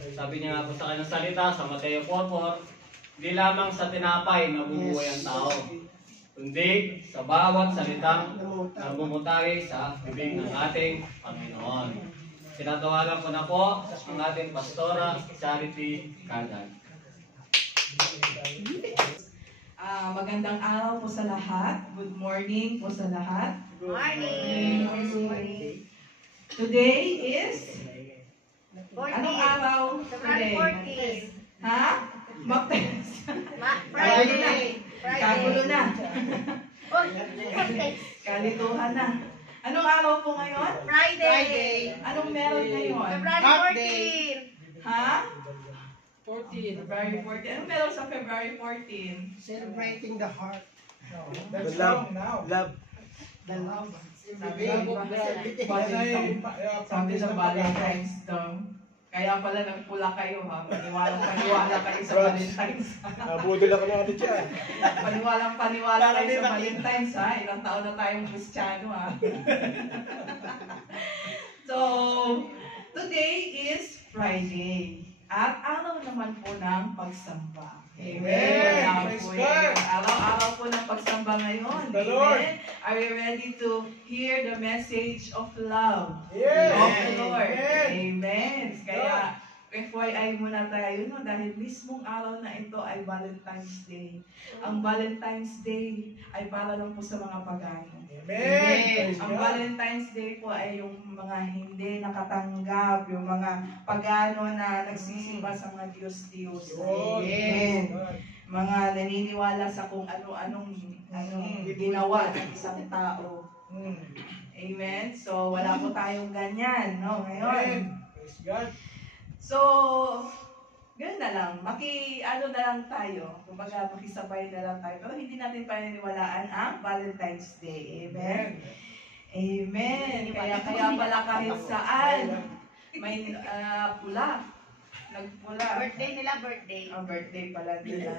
Sabi niya nga po sa kanyang salita sa Mateo 4:4, di lamang sa tinapay nabubuhay ang tao, kundi sa bawat salitang namumutawi sa bibig ng ating Panginoon. Tinatawagan ko na po ang ating Pastora Charity Cagan. Magandang araw po sa lahat. Good morning po sa lahat. Good morning. Today is anong araw? February 14. Ha? Friday. Kagulo na. Friday. Kalituhan na. Anong araw po ngayon? Friday. Anong meron ngayon? February 14. Ha? 14. February 14. Anong meron sa February 14? Celebrating the heart. The love. Love. The love. Sabi sa Valentine's daw. Kaya pala nagpula kayo ha. Paniwalang kayo sa Valentine's. Budol ako ng ate siya. Paniwalang kayo sa Valentine's ha. Ilang taon na tayong Kristiyano ha. So, today is Friday. At araw naman po ng pagsamba. Amen. Araw-araw po ng pagsamba ngayon. Amen. Are you ready to hear the message of love of the Lord? Amen. Kaya, FYI muna tayo, no? Dahil mismong araw na ito ay Valentine's Day. Ang Valentine's Day ay para lang po sa mga pagano. Amen. Ang Valentine's Day po ay yung mga hindi nakatanggap, yung mga pagano na nagsisimba sa mga Diyos-Diyos. Amen. Mga naniniwala sa kung ano-anong ginawa ng isang tao. Amen. So, wala po tayong ganyan, no? Ngayon. Praise God. So, ganoon na lang. Ano na lang tayo. Kumbaga, makisabay na lang tayo. Pero hindi natin paniniwalaan ang Valentine's Day. Amen? Amen. Kaya pala kahit saan, may pula. Nagpula. Birthday nila, birthday. Birthday pala nila.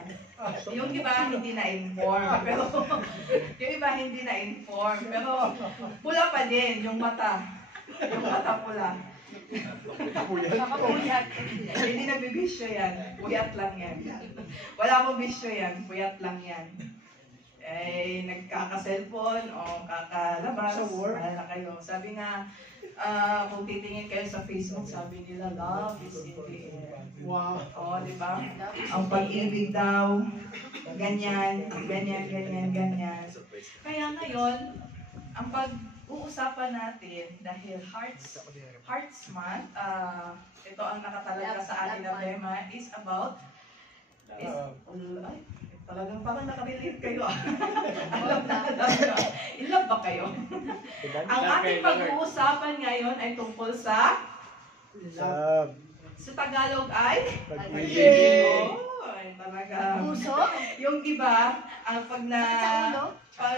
Yung iba hindi na-inform. Pero, yung iba hindi na-inform. Pero, pula pa din yung mata. Yung mata pula. Kakapuyat. Hindi nagbibisyo yan. Puyat lang yan. Wala pong bisyo yan. Puyat lang yan. Eh, nagkaka-cellphone o kakalabas. Wala na kayo. Sabi nga, kung titingin kayo sa Facebook, sabi nila, love is in the air. Wow. O, di ba? Ang pag-ibig daw, ganyan. Kaya ngayon, ang pag-uusapan natin, dahil Hearts Month, ito ang nakatalaga sa atin na tema, is about, talagang parang nakarelate kayo. In love ba kayo? Ang ating pag-uusapan ngayon ay tungkol sa Love. sa Tagalog ay Pag-ibig. ay talaga. Puso? Yung iba,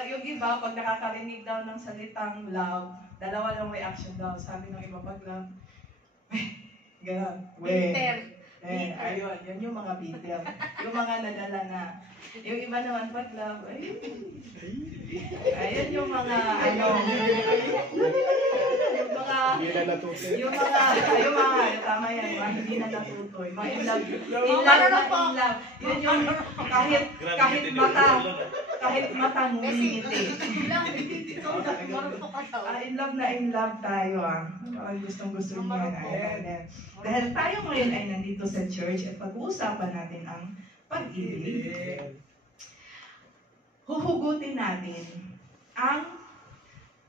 yung iba, pag nakakarinig daw ng salitang love, dalawa lang reaction daw. Sabi ng iba, pag love, gano'n. Bitter. Ayun, yan yung mga bitter. Yung mga nadala na. Yung iba naman, pag love, ayun yung mga, tama yan, mga hindi na natutoy. Mga in love. Yun yung kahit mata ngumingiti. In love tayo Parang gustong-gusto nyo yan. Dahil tayo ngayon ay nandito sa church at pag-uusapan natin ang pag-ibig. Huhugutin natin ang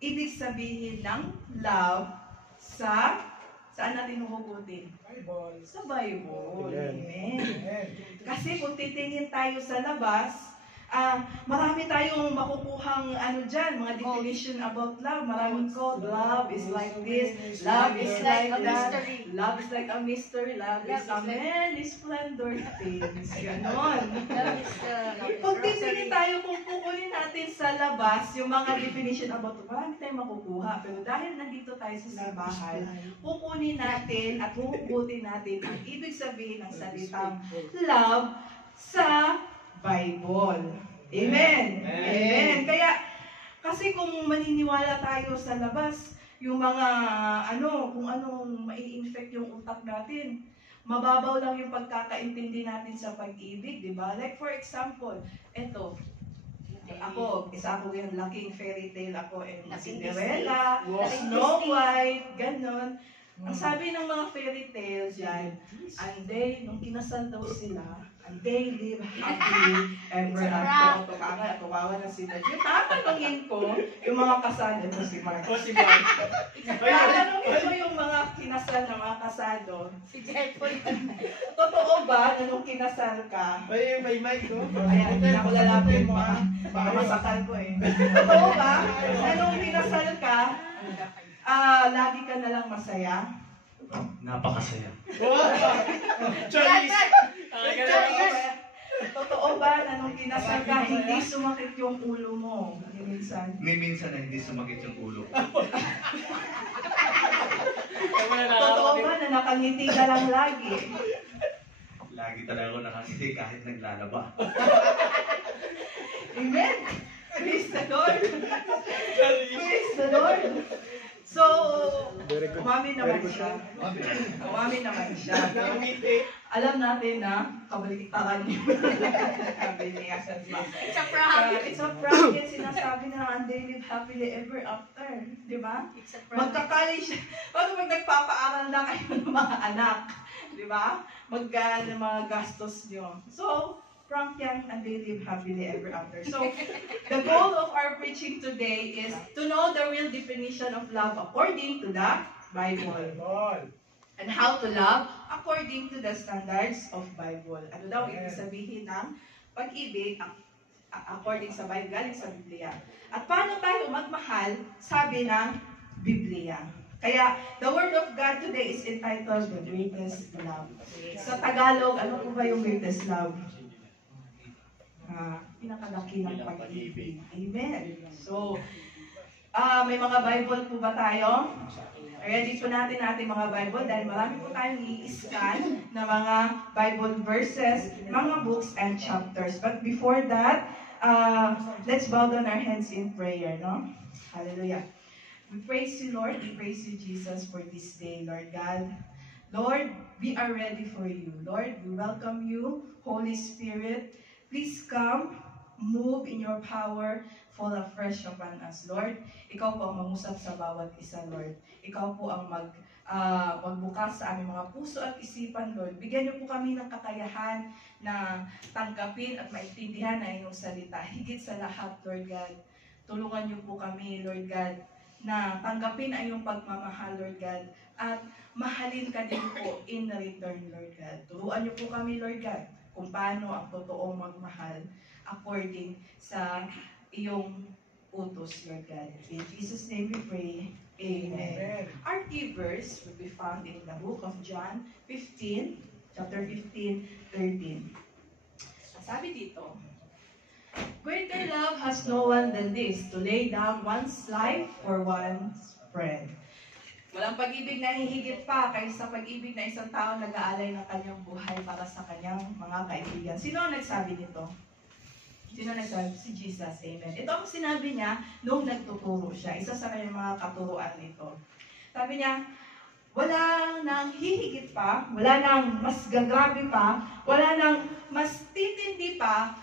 ibig sabihin ng love saan natin huhugutin? Sa Bible. Amen. Kasi kung titingin tayo sa labas, marami tayong makukuhang dyan, mga definition about love. Maraming quote, love is like this, love is like that, love is like a mystery, love is a many splendor things. Ganon. Kung titingin tayo, kung kukunin natin sa labas yung mga definition about love, marami tayong makukuha. Pero dahil nandito tayo sa simbahan, kukunin natin at huhugutin natin ang ibig sabihin ng salitang love sa Bible. Amen. Amen. Kaya, kasi kung maniniwala tayo sa labas, yung mga kung anong mai-infect yung utak natin, mababaw lang yung pagkakaintindi natin sa pag-ibig, di ba? Like for example, eto, isa ako yung laking fairy tale ako, and Laking Cinderella, Snow White, ganon. Ang sabi ng mga fairy tales yan, nung kinasal daw sila, and they live happily ever after. Kawawa na sila. Yung tatanungin ko, yung mga kasal, ito si Mark. Si Mark. Tatanungin ko yung mga kinasal na mga kasado, Si Jeffrey. totoo ba na nung kinasal ka, May mic, no? ayan, hindi na ako lalapit mo, baka masakal ko eh. Totoo ba na nung kinasal ka, lagi ka na lang masaya? Napakasaya. Charlie! Totoo ba na nung kinasal ka, hindi sumakit yung ulo mo? Minsan. May minsan na hindi sumakit yung ulo. Totoo ba na nakangiti ka lang lagi? Lagi talaga ako nakangiti kahit naglalaba. Amen. Praise the Lord. Praise the Lord. So, Very good. umamin naman Very good. siya. Umamin naman siya. Nakangiti. Alam natin na kabaliktaran niya. Sabi niya sa It's a prank. it's a prank yan. Sinasabi na and they live happily ever after. Di ba? It's a prank. Magka-college. Paano pag nagpapaaral na kayo ng mga anak? Di ba? Ng mga gastos nyo. So, prank yan and they live happily ever after. So, the goal of our preaching today is to know the real definition of love according to the Bible. And how to love according to the standards of Bible. Ano daw ibig sabihin ng pag-ibig according sa Bible, galing sa Biblia. At paano tayo magmahal, sabi ng Biblia. Kaya, the Word of God today is entitled The Greatest Love. Sa Tagalog, ano po ba yung greatest love? Pinakalaki ng pag-ibig. Amen. So, may mga Bible po ba tayo? Ready po natin ating mga Bible dahil marami po tayong i-scan na mga Bible verses, mga books and chapters. But before that, let's bow down our heads in prayer, no? Hallelujah. We praise you, Lord. We praise you, Jesus, for this day, Lord God. Lord, we are ready for you. Lord, we welcome you, Holy Spirit. Please come, move in your power, fall afresh upon us, Lord. Ikaw po ang mangusap sa bawat isa, Lord. Ikaw po ang magbukas sa aming mga puso at isipan, Lord. Bigyan niyo po kami ng kakayahan na tanggapin at maintindihan na iyong salita. Higit sa lahat, Lord God. Tulungan niyo po kami, Lord God, na tanggapin ang iyong pagmamahal, Lord God. At mahalin ka din po in return, Lord God. Turuan niyo po kami, Lord God, kung paano ang totoong magmahal according sa iyong utos, Lord God. In Jesus' name we pray. Amen. Our key verse will be found in the book of John 15, chapter 15, 13. Sabi dito, greater love has no one than this, to lay down one's life for one's friend. Walang pag-ibig na hihigit pa kaysa pag-ibig na isang tao nag-aalay ng kanyang buhay para sa kanyang mga kaibigan. Sino ang nagsabi nito? Sino nagsabi? Si Jesus. Amen. Ito ang sinabi niya nung nagtuturo siya. Isa sa kanyang mga katuruan nito. Sabi niya, wala nang hihigit pa, wala nang mas gagrabe pa, wala nang mas titindi pa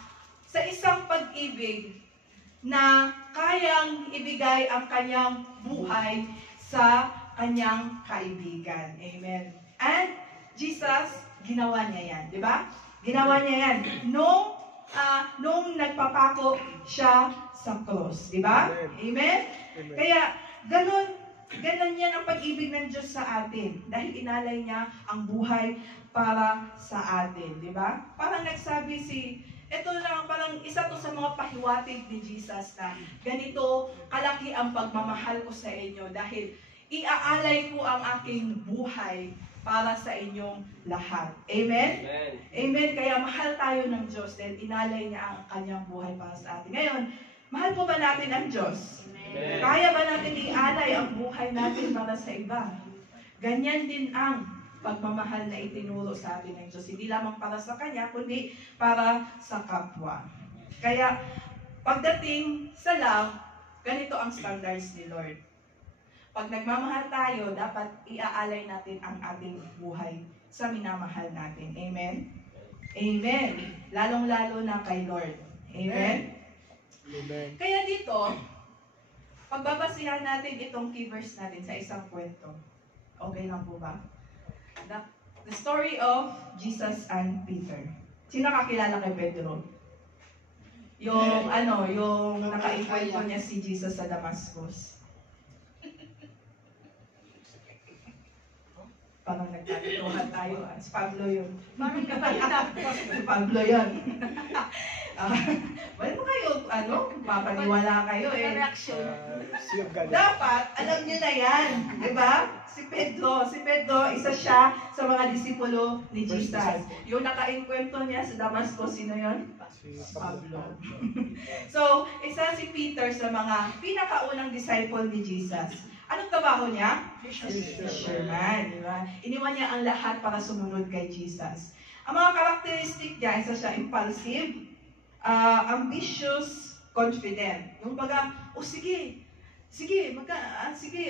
sa isang pag-ibig na kayang ibigay ang kanyang buhay sa kanyang kaibigan. Amen. And Jesus, ginawa niya yan. Di ba? Ginawa niya yan. Nung nagpapako siya sa cross. Di ba? Amen? Amen. Kaya, ganun yan ang pag-ibig ng Diyos sa atin. Dahil inalay niya ang buhay para sa atin. Di ba? Parang nagsabi ito lang, parang isa to sa mga pahiwatig ni Jesus na ganito kalaki ang pagmamahal ko sa inyo dahil iaalay ko ang aking buhay para sa inyong lahat. Amen? Amen. Amen. Kaya mahal tayo ng Diyos dahil inalay niya ang kanyang buhay para sa atin. Ngayon, mahal po ba natin ang Diyos? Amen. Kaya ba natin ialay ang buhay natin para sa iba? Ganyan din ang pagmamahal na itinuro sa atin ng Diyos. Hindi lamang para sa Kanya, kundi para sa kapwa. Kaya, pagdating sa love, ganito ang standards ni Lord. Pag nagmamahal tayo, dapat iaalay natin ang ating buhay sa minamahal natin. Amen? Amen. Lalong-lalo na kay Lord. Amen? Amen. Kaya dito, pagbabasihan natin itong key verse natin sa isang kwento. Okay lang po ba? The story of Jesus and Peter. Sino nakakilala kay Pedro? Yung yung nakaikwento niya si Jesus sa Damascus. Parang nagkakituhan tayo. Si Pablo yun. Parang kapalitan. Si Pablo yun. Well, kayo, mapaniwala kayo eh. Reaction. Sea of Galilee. Dapat, alam niyo na yan. Diba? Si Pedro, isa siya sa mga disipulo ni Jesus. Yung nakainkwento niya sa Damascus, sino yun? Si Pablo. So, isa si Peter sa mga pinakaunang disciple ni Jesus. Anong trabaho niya? Fisherman. Diba? Iniwan niya ang lahat para sumunod kay Jesus. Ang mga karakteristik niya, isa siya impulsive, ambitious, confident. Yung baga, sige,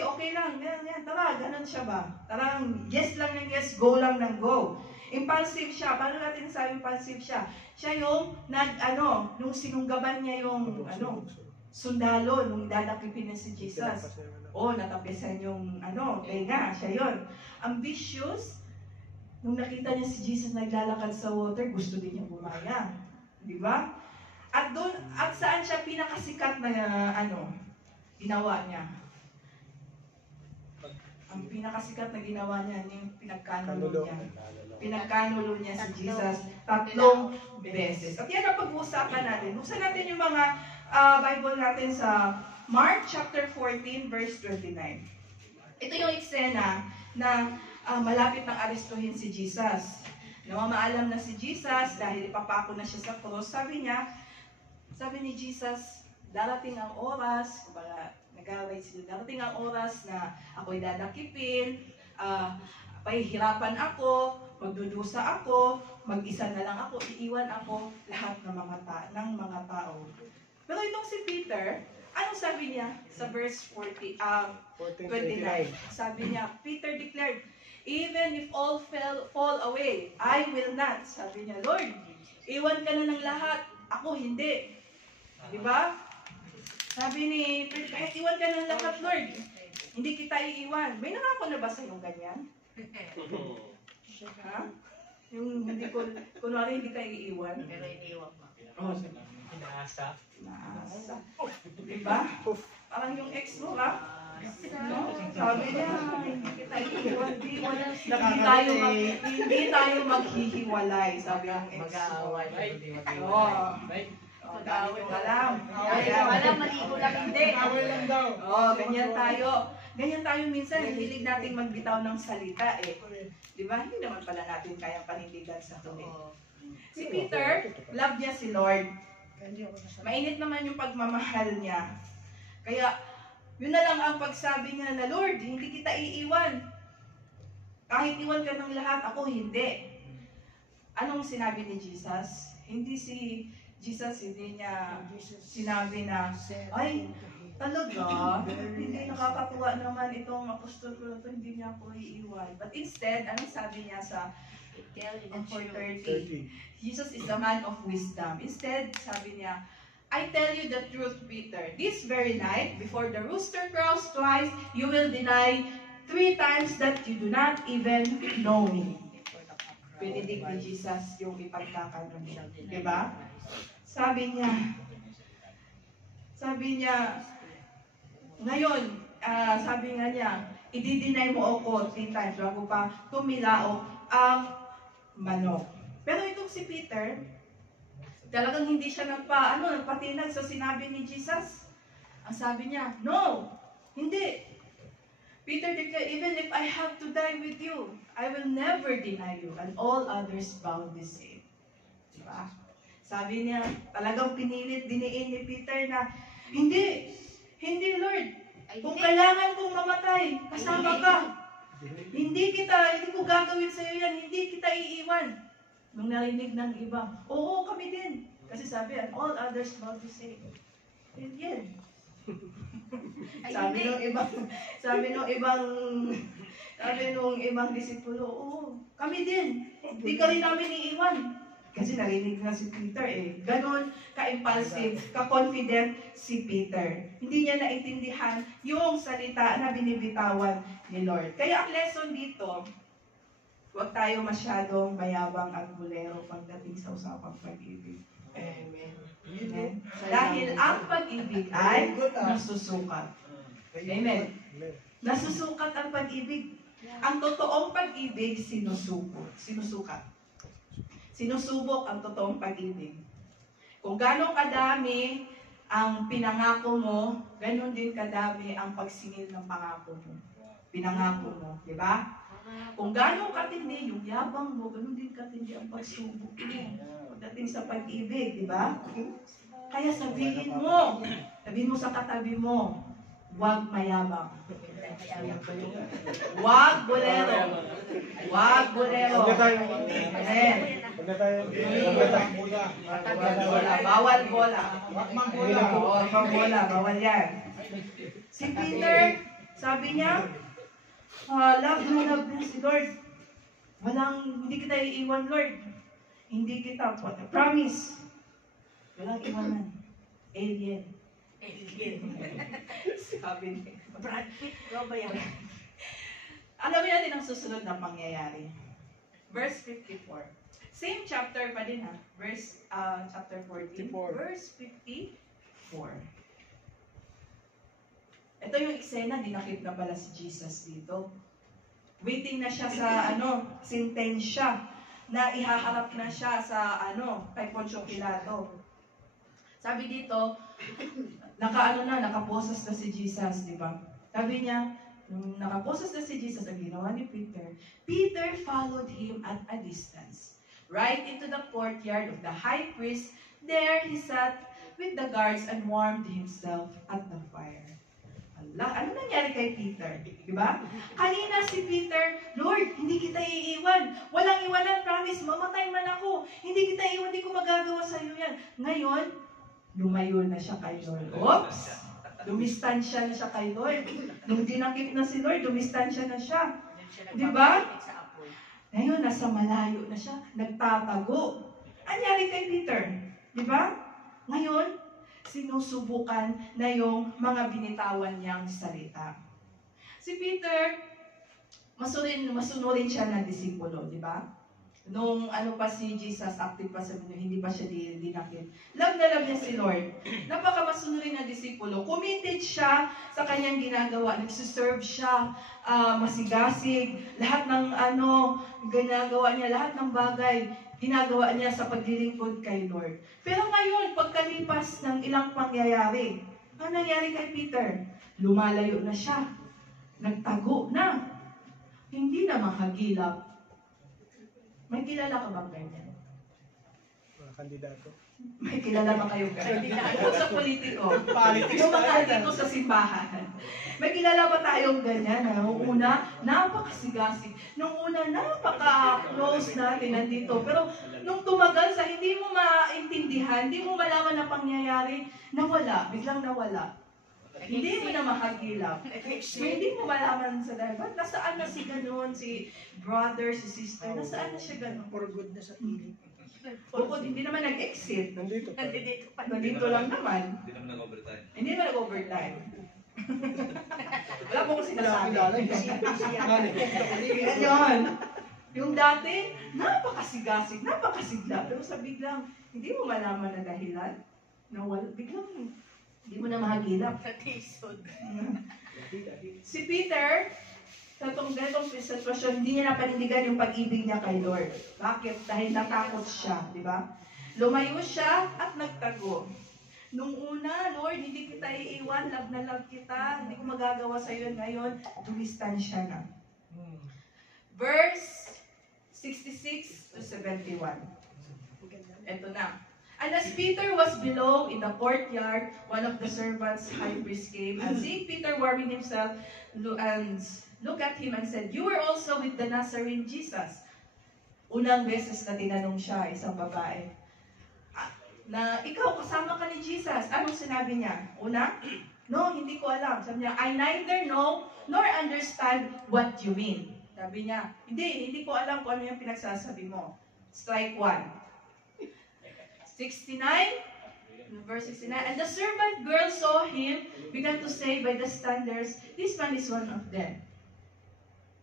okay lang, yan, tara, ganun siya ba? Tarang, yes lang ng yes, go lang ng go. Impulsive siya. Paano natin sabi impulsive siya? Siya yung, nung sinunggaban niya yung, sundalo, nung dadakipin na si Jesus. Natapisan yung, tenga, siya yun. Ambitious, nung nakita niya si Jesus naglalakad sa water, gusto din niya bumaya. Di ba? At saan siya pinakasikat na, ginawa niya? Ang pinakasikat na ginawa niya, yung pinagkanulo niya. Pinagkanulo niya si Jesus 3 beses. At yan ang pag-uusapan natin. Buksan natin yung mga Bible natin sa Mark chapter 14 verse 29. Ito yung eksena na malapit nang arestuhin si Jesus. Namamaalam na si Jesus dahil ipapako na siya sa cross. Sabi ni Jesus, darating ang oras, nag-away sila, darating ang oras na ako'y dadakipin, pahihirapan ako, magdudusa ako, mag-isa na lang ako, iiwan ako lahat ng mga tao. Pero itong si Peter, anong sabi niya sa verse 29? Sabi niya, Peter declared, even if all fall away, I will not. Sabi niya, Lord, iwan ka na ng lahat, ako hindi. Diba? Sabi ni Peter, kahit iwan ka ng lahat, Lord, hindi kita iiwan. May nangako na ba sa iyong ganyan? Ha? Yung kunwari hindi ka iiwan. Pero iniwan mo. Inaasa. Diba? Parang yung ex mo, ha? No? Sabi niya, hindi kita iiwan. Hindi tayo maghihiwalay, sabi ng ex mo. Mag-away ka lang. Wala, maligo lang hindi. Awal lang daw. Ganyan tayo. Ganyan tayo minsan, hilig natin magbitaw ng salita eh. Di ba? Hindi naman pala natin kayang panindigan sa huli. Si Peter, love niya si Lord. Mainit naman yung pagmamahal niya. Kaya, yun na lang ang pagsabi niya na, Lord, hindi kita iiwan. Kahit iwan ka ng lahat, ako hindi. Anong sinabi ni Jesus? Hindi niya sinabi na, ay, talaga, hindi nakakatuwa naman itong apostol ko na ito, hindi niya ako iiwan. But instead, anong sabi niya sa 4:30? Jesus is a man of wisdom. Instead, sabi niya, I tell you the truth, Peter. This very night, before the rooster crows twice, you will deny 3 times that you do not even know me. Pinidig ni Jesus yung ipagkakaroon niya. Diba? Sabi niya, ngayon, sabi nga niya, i-deny mo ako 3 times bago pa tumilaok ang manok. Pero itong si Peter, talagang hindi siya nagpatinag sa sinabi ni Jesus. Ang sabi niya, no, hindi. Peter declared, even if I have to die with you, I will never deny you, and all others bow the same. Diba? Sabi niya, talagang pinilit diniin ni Peter na, hindi Lord, kung kailangan kong mamatay, kasama ka. Hindi ko gagawin sa iyo yan, hindi kita iiwan. Nung narinig ng iba, oo, kami din. Kasi sabi yan, all others bow the same. And yan, Ay, Sabi hindi. nung ibang disipulo, oo, kami din. Hindi ka rin namin iiwan. Kasi narinig na si Peter eh. Ganon ka-impulsive, ka-confident si Peter. Hindi niya naintindihan yung salita na binibitawan ni Lord. Kaya ang lesson dito, huwag tayo masyadong mayabang at bulero pagdating sa usapang pag-ibig. Amen. Amen. Dahil ang pag-ibig ay nasusukat. Amen. Nasusukat ang pag-ibig. Ang totoong pag-ibig, sinusukat. Sinusubok ang totoong pag-ibig. Kung gano'ng kadami ang pinangako mo, gano'n din kadami ang pagsingil ng pangako mo. Pinangako mo, di ba? Kung gano'ng katindi yung yabang mo, gano'n din katindi ang pagsubok mo. Pagdating sa pag-ibig, di ba? Kaya sabihin mo sa katabi mo, huwag mayabang. Huwag bolero. Huwag bolero. Amen. Bawal bola. Bawal yan. Si Peter, sabi niya, love niya si Lord. Hindi kita iiwan, Lord. Hindi kita, promise. Walang iwanan. Alien. Sabi niya. Brad Pitt, ikaw ba yan? Alamin natin ang susunod na pangyayari. Verse 54. Same chapter pa din ha. Chapter 14. 54. Verse 54. Ito yung eksena, dinakip na pala si Jesus dito. Waiting na siya sa sentensya na ihaharap na siya sa kay Poncio Pilato. Sabi dito, nakaposas na si Jesus, di ba? Sabi niya, nung nakaposas na si Jesus, ang ginawa ni Peter followed him at a distance, right into the courtyard of the high priest. There he sat with the guards and warmed himself at the fire. Ano nangyari kay Peter? Diba? Kanina si Peter, Lord, hindi kita iiwan. Walang iwanan, promise, mamatay man ako. Hindi kita iiwan, hindi ko magagawa sa iyo yan. Ngayon, lumayo na siya kay Lord. Oops! Dumistansya na siya kay Lord. Nung dinakip na si Lord, dumistansya na siya. Diba? Ngayon, nasa malayo na siya. Nagtatago. Anyari kay Peter? Diba? Ngayon, sinusubukan na yung mga binitawan niyang salita. Si Peter, masunurin siya ng disipulo, di ba? Nung pa si Jesus, active pa sa mundo, hindi pa siya dinakip. Love na love niya si Lord. Napaka-masunurin na disipulo. Committed siya sa kanyang ginagawa. Nagsiserve siya, masigasig. Lahat ng ginagawa niya, lahat ng bagay, ginagawa niya sa paglilingkod kay Lord. Pero ngayon, pagkalipas ng ilang pangyayari, ano nangyari kay Peter? Lumalayo na siya. Nagtago na. Hindi na mahagilap. May kilala ka bang ganyan? Mga kandidato. May kilala ba kayo ganyan? Kung sa politiko. Politics Yung mga tayo. dito sa simbahan. May kilala ba tayong ganyan? Nung una, napakasigasig. Nung una, napaka-close natin nandito. Pero nung tumagal sa hindi mo maintindihan, hindi mo malaman na pangyayari, nawala. Biglang nawala. Hindi mo na mahagilap. Hindi mo malaman sa dahil. Ba't nasaan na si ganon, si brother, si sister? Nasaan na siya ganon? For good na sa pilit. Bukod, hindi naman nag-exit. Nandito pa. Nandito lang naman. Hindi naman nag-overtime. Hindi naman nag-overtime. Wala po kong sinasabi. Ngayon, yung dati, napakasigasig, napakasigla. Pero sa biglang, hindi mo malaman na dahilan. Biglang, hindi mo na mahagilap. Si Peter, sa itong ganitong sitwasyon, hindi niya napanindigan yung pag-ibig niya kay Lord. Bakit? Dahil natakot siya, di ba? Lumayo siya at nagtago. Nung una, Lord, hindi kita iiwan, love na love kita, hindi ko magagawa sa iyo ngayon, dumistansya na. Verse 66 to 71. Ito na. And as Peter was below in the courtyard, one of the servants, high priest, came, and seeing Peter warming himself, looked at him and said, "You were also with the Nazarene Jesus." Unang beses na tinanong siya, isang babae, na ikaw kasama ka ni Jesus. Anong sinabi niya? Una, No, hindi ko alam. Sabi niya, I neither know nor understand what you mean. Sabi niya, hindi ko alam kung ano yung pinagsasabi mo. Strike 1. 69, verse 69, and the servant girl saw him, began to say by the standards, this man is one of them.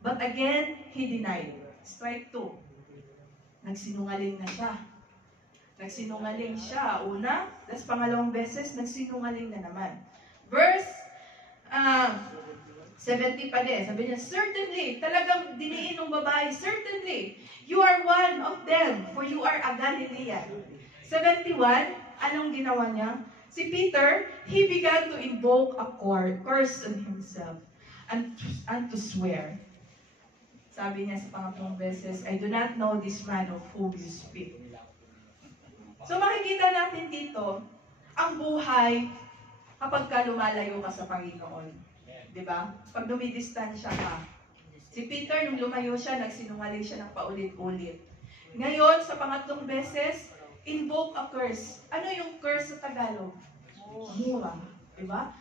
But again, he denied. Strike 2. Nagsinungaling na siya. Nagsinungaling siya. Una, tapos pangalawang beses, nagsinungaling na naman. Verse 70 pa din. Sabi niya, certainly, talagang diniin ng babae, certainly, you are one of them, for you are a Galilean. 71, anong ginawa niya? Si Peter, he began to invoke a curse on himself and to swear. Sabi niya sa pangatlong beses, I do not know this man of whom you speak. So makikita natin dito, ang buhay kapag ka lumalayo ka sa Panginoon. Diba? Pag dumidistansya ka. Si Peter, nung lumayo siya, nagsinungaling siya ng paulit-ulit. Ngayon, sa pangatlong beses, invoke a curse. Ano yung curse sa Tagalog? Mura. Diba?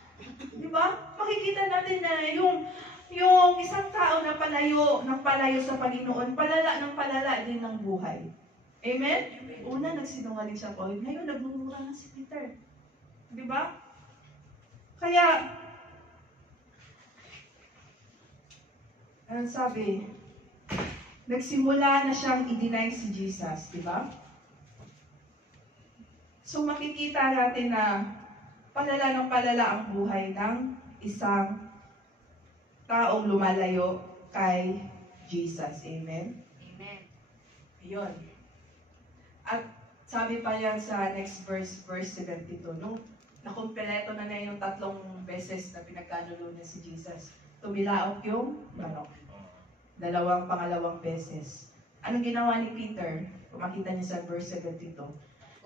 Diba? Makikita natin na yung isang tao na palayo sa Panginoon, palala din ng buhay. Amen? Una, nagsinungaling siya po. Ngayon, nagmumura na si Peter. Diba? Kaya, sabi, nagsimula na siyang i-deny si Jesus, di ba? So makikita natin na palala ng palala ang buhay ng isang taong lumalayo kay Jesus. Amen? Amen. Yun. At sabi pa yan sa next verse 72, no? Nakumpleto na yung 3 beses na pinagkanulo na si Jesus. Tumilaok yung manok. Pangalawang beses. Anong ginawa ni Peter? Kung makita niyo sa verse 72.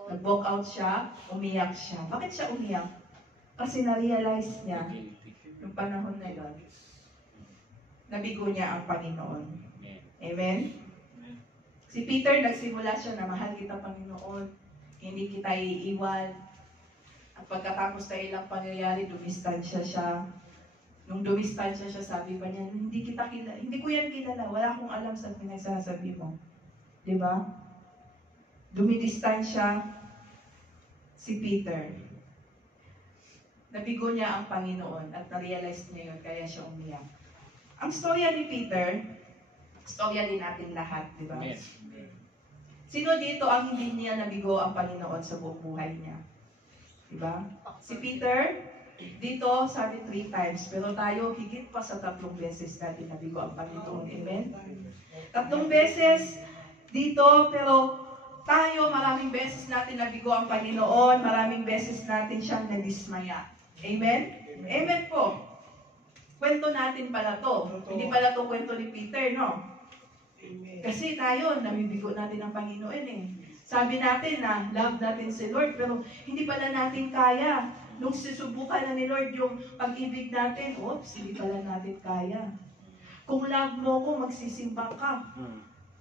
Nag-walk out siya, umiyak siya. Bakit siya umiyak? Kasi na-realize niya, yung panahon na yun, nabigo niya ang Panginoon. Amen? Si Peter, nagsimula siya na, mahal kita Panginoon, hindi kita iiwan. At pagkatapos na ilang pangyayari, dumistansya siya. Nung dumistansya siya, sabi pa niya, hindi ko yan kilala, wala akong alam sa pinagsasabi mo. Diba? Dumidistansya si Peter. Nabigo niya ang Panginoon at na-realize niya yun, kaya siya umiyak. Ang storya ni Peter, storya din natin lahat, diba? Sino dito ang hindi niya nabigo ang Panginoon sa buong buhay niya? Diba? Si Peter, dito sabi 3 times, pero tayo higit pa sa 3 beses natin nabigo ang Panginoon. Amen? 3 beses dito, pero tayo maraming beses natin nabigo ang Panginoon, maraming beses natin siyang nadismaya. Amen? Amen po. Kwento natin pala to. Hindi pala to kwento ni Peter, no? Kasi tayo, nabibigo natin ang Panginoon eh. Sabi natin na love natin si Lord, pero hindi pala natin kaya. Nung susubukan na ni Lord yung pag-ibig natin, oops, hindi pala natin kaya. Kung love mo ko, magsisimba ka.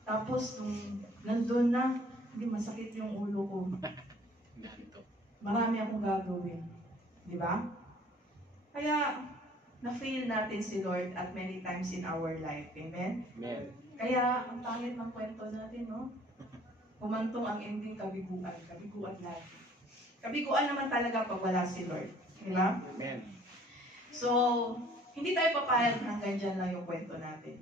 Tapos, nung nandun na, hindi masakit yung ulo ko. Marami akong gagawin. Di ba? Kaya, na-fail natin si Lord at many times in our life. Amen? Amen. Kaya, ang pangit ng kwento natin, no? Humantong ang ending kabiguan. Kabiguan natin. Kabiguan naman talaga pag wala si Lord. Di ba? Amen. So, hindi tayo papayag hanggang dyan lang yung kwento natin.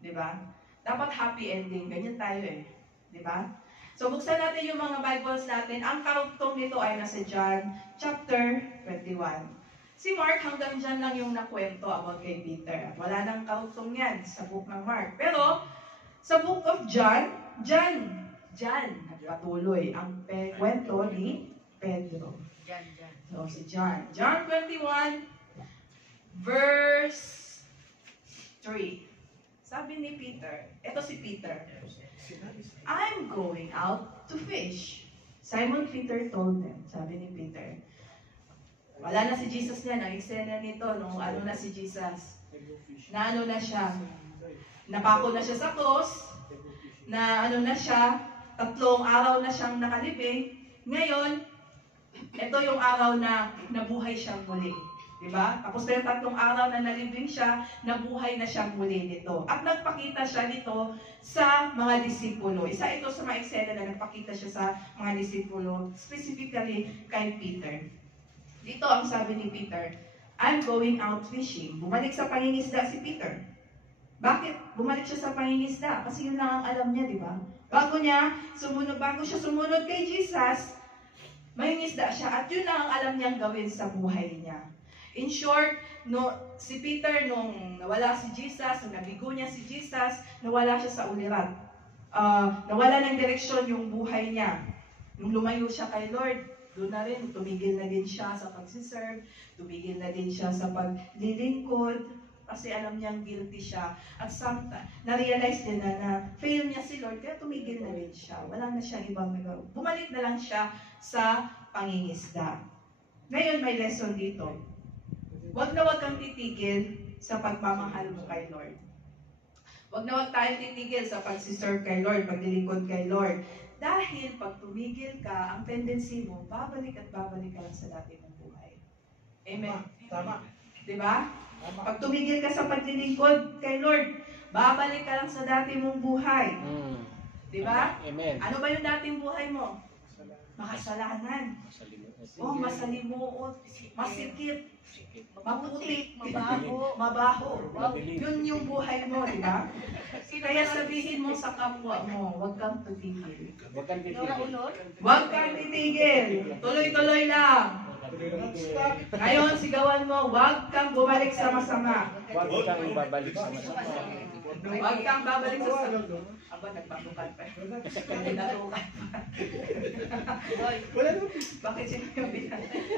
Di ba? Dapat happy ending. Ganyan tayo eh. Di ba? So, buksan natin yung mga Bibles natin. Ang karugtong nito ay nasa John chapter 21. Si Mark hanggang dyan lang yung nakwento about kay Peter. Wala nang karugtong yan sa book ng Mark. Pero, sa book of John, nagpatuloy ang kwento ni Pedro. So, si John. John 21, verse 3. Sabi ni Peter, eto si Peter, I'm going out to fish. Simon Peter told them, sabi ni Peter. Wala na si Jesus niya, nag-eksena nito, nung ano na si Jesus. Na ano na siya, napako na siya sa cross, na ano na siya, 3 araw na siyang nakalibing. Ngayon, ito yung araw na nabuhay siyang muli. Diba? Tapos na yung 3 araw na nalibing siya, nabuhay na siya muli nito. At nagpakita siya nito sa mga disipulo. Isa ito sa mga eksena na nagpakita siya sa mga disipulo, specifically kay Peter. Dito ang sabi ni Peter, I'm going out fishing. Bumalik sa pangingisda si Peter. Bakit? Bumalik siya sa pangingisda. Kasi yun lang ang alam niya, di ba? Bago siya sumunod kay Jesus, mangingisda siya. At yun lang ang alam niyang gawin sa buhay niya. In short, si Peter, nung nawala si Jesus, nung nabigo niya si Jesus, nawala siya sa ulirat. Nawala ng direksyon yung buhay niya. Nung lumayo siya kay Lord, doon na rin, tumigil na din siya sa pagsiserve, tumigil na din siya sa paglilingkod, kasi alam niyang guilty siya. At na-realize din na fail niya si Lord, kaya tumigil na rin siya. Wala na siyang ibang nagawa. Bumalik na lang siya sa pangingisda. Ngayon, may lesson dito. Huwag kang titigil sa pagmamahal mo kay Lord. Huwag tayong titigil sa pagsiserve kay Lord, paglilingkod kay Lord. Dahil pag tumigil ka, ang tendency mo, babalik ka lang sa dati mong buhay. Amen. Tama. Diba? Pag tumigil ka sa paglilingkod kay Lord, babalik ka lang sa dati mong buhay. Diba? Amen. Ano ba yung dating buhay mo? Makasalanan. Masalimuot. Masikip. Maputik, mabaho. Yun yung buhay mo, di ba? Kaya sabihin mo sa kapwa mo, huwag kang titigil. Huwag kang titigil. Tuloy-tuloy lang. Ngayon, sigawan mo, huwag kang bumalik sa masama. Huwag kang babalik sa masama. Huwag kang babalik sa masama. Aba, nagpatukan pa. Binatukan pa. Bakit siya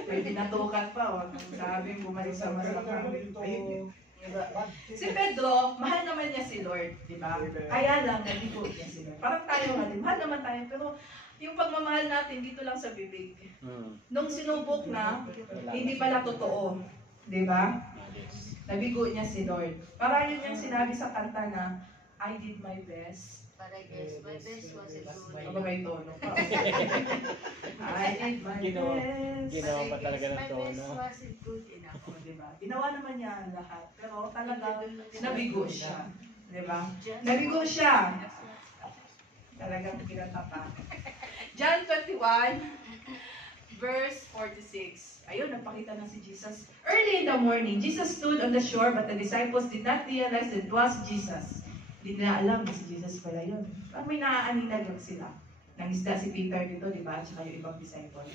may binatukan pa? Huwag kang sabing bumalik sa masama. Si Pedro, mahal naman niya si Lord, di ba? Kaya lang, nabigo niya si Lord. Parang tayo nga din, mahal naman tayo, pero yung pagmamahal natin dito lang sa bibig. Nung sinubok na, hindi pala totoo. Di ba? Nabigo niya si Lord. Para yun yung sinabi sa kanta na, I did my best. But I guess my best wasn't good. Aba, may tono pa. I did my best. Ginawa pa talaga ng My tono. best wasn't good enough. Diba? Ginawa naman niya ang lahat. Pero talaga, nabigo siya. Diba? Nabigo siya. Talagang pinatapa. John 21, verse 46. Ayun, nagpakita na si Jesus. Early in the morning, Jesus stood on the shore, but the disciples did not realize that it was Jesus. Hindi na alam na si Jesus pala yun. Parang may naaaninag lang sila. Nangisda si Peter dito, di ba? At saka yung ibang disciple.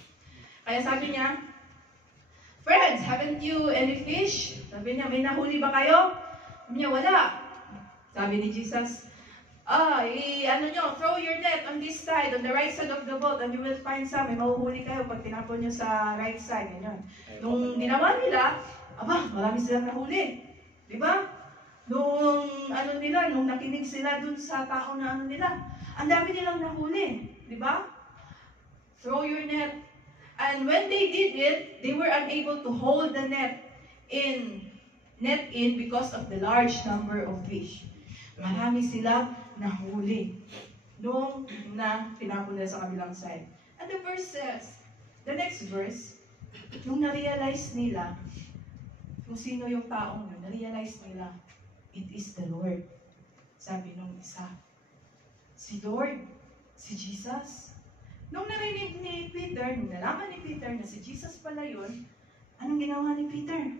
Kaya sabi niya, Friends, haven't you any fish? Sabi niya, may nahuli ba kayo? Sabi niya, wala. Sabi ni Jesus, throw your net on this side, on the right side of the boat, and you will find some. May mahuhuli kayo pag tinapon nyo sa right side. Ganyan. Nung ginawa nila, marami silang nahuli. Di ba? Nung nakinig sila dun sa tao na ang dami nilang nahuli. Di ba? Throw your net. And when they did it, they were unable to hold the net in because of the large number of fish. Marami sila nahuli nung tinapon nila sa kabilang side. And the verse says, the next verse, nung na-realize nila kung sino yung taong yun, na-realize nila, it is the Lord. Sabi nung isa, si Lord, si Jesus. Nung narinig ni Peter, nung nalaman ni Peter na si Jesus pala yun, anong ginawa ni Peter?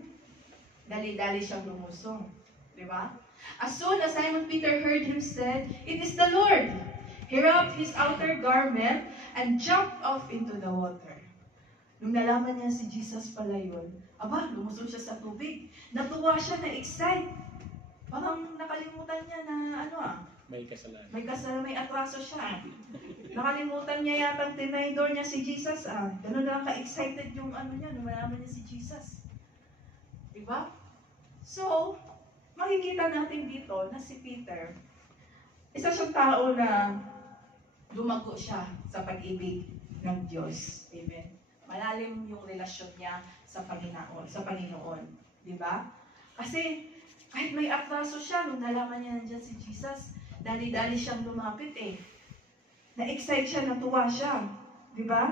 Dali-dali siyang lumusong. Di ba? As soon as Simon Peter heard him said, it is the Lord. He wrapped his outer garment and jumped off into the water. Nung nalaman niya si Jesus pala yun, lumusong siya sa tubig. Natuwa siya, na-excite. Parang nakalimutan niya na May kasalanan. may atraso siya. Nakalimutan niya yatang tinaydor niya si Jesus. Ganun lang ka-excited yung niya, nung malaman niya si Jesus. Diba? So, makikita natin dito na si Peter, isa siyang tao na lumago siya sa pag-ibig ng Diyos. Amen. Malalim yung relasyon niya sa Panginoon. Diba? Kasi, kahit may atraso siya, nung nalaman niya nandiyan si Jesus, dali-dali siyang lumapit Na-excite siya, natuwa siya. Di ba?